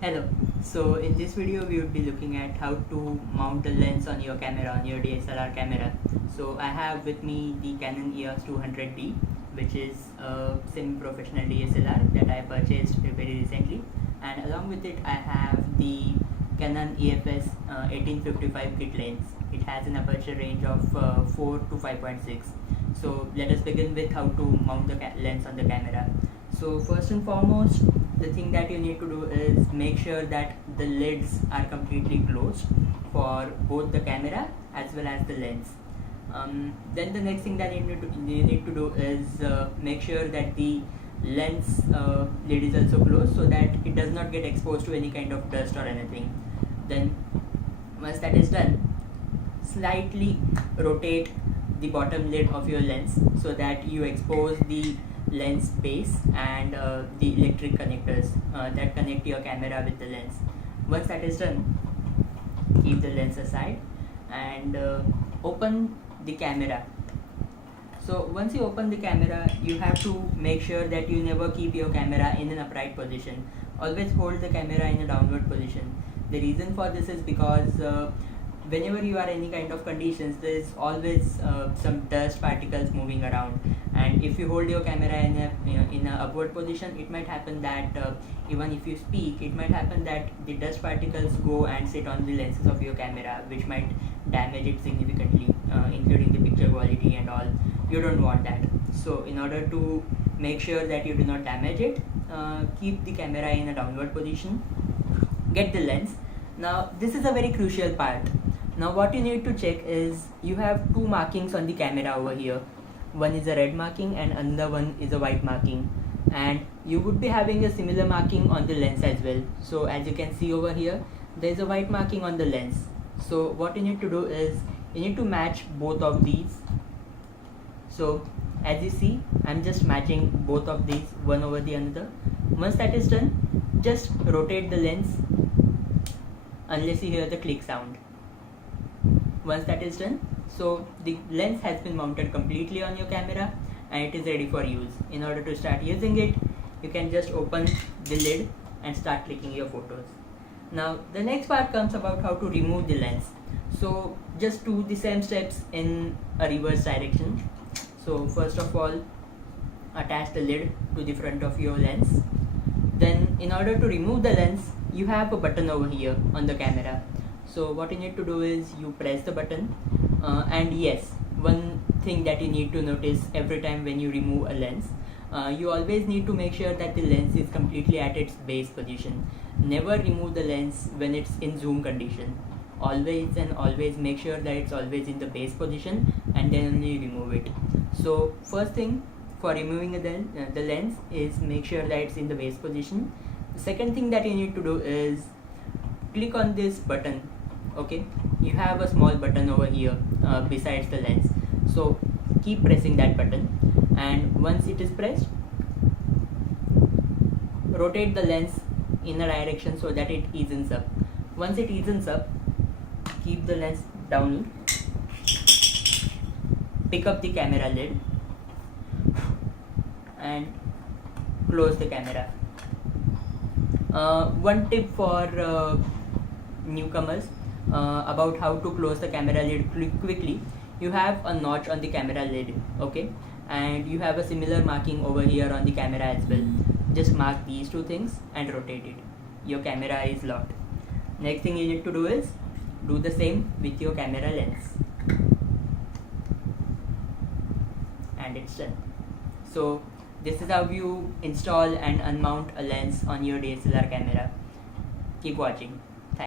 Hello. So in this video we would be looking at how to mount the lens on your camera, on your DSLR camera. So I have with me the Canon EOS 200D, which is a semi-professional DSLR that I purchased very recently, and along with it I have the Canon EOS 1855 kit lens. It has an aperture range of 4 to 5.6. So let us begin with how to mount the lens on the camera. So first and foremost, the thing that you need to do is make sure that the lids are completely closed for both the camera as well as the lens. Then the next thing that you need to do is make sure that the lens lid is also closed so that it does not get exposed to any kind of dust or anything. Then once that is done, slightly rotate the bottom lid of your lens so that you expose the lens base and the electric connectors that connect your camera with the lens. Once that is done, keep the lens aside and open the camera. So once you open the camera, you have to make sure that you never keep your camera in an upright position. Always hold the camera in a downward position. The reason for this is because whenever you are in any kind of conditions, there is always some dust particles moving around, and if you hold your camera in a upward position, it might happen that even if you speak, it might happen that the dust particles go and sit on the lenses of your camera, which might damage it significantly, including the picture quality and all. You don't want that. So in order to make sure that you do not damage it, keep the camera in a downward position, get the lens. Now this is a very crucial part. Now what you need to check is you have two markings on the camera over here. One is a red marking and another one is a white marking, and you would be having a similar marking on the lens as well. So as you can see over here, there is a white marking on the lens. So what you need to do is you need to match both of these. So as you see, I'm just matching both of these one over the another. Once that is done, just rotate the lens unless you hear the click sound. Once that is done, so the lens has been mounted completely on your camera and it is ready for use. In order to start using it, you can just open the lid and start clicking your photos. Now the next part comes about how to remove the lens. So just do the same steps in a reverse direction. So first of all, attach the lid to the front of your lens. Then in order to remove the lens, you have a button over here on the camera. So what you need to do is you press the button, and yes, one thing that you need to notice every time when you remove a lens, you always need to make sure that the lens is completely at its base position. Never remove the lens when it's in zoom condition. Always and always make sure that it's always in the base position and then only remove it. So first thing for removing the lens is make sure that it's in the base position. The second thing that you need to do is click on this button. Okay, you have a small button over here besides the lens, so keep pressing that button, and once it is pressed, rotate the lens in a direction so that it evens up. Once it evens up, keep the lens down, pick up the camera lid and close the camera. One tip for newcomers about how to close the camera lid quickly: you have a notch on the camera lid, okay, and you have a similar marking over here on the camera as well. Just mark these two things and rotate it. Your camera is locked. Next thing you need to do is do the same with your camera lens, and it's done. So this is how you install and unmount a lens on your DSLR camera. Keep watching.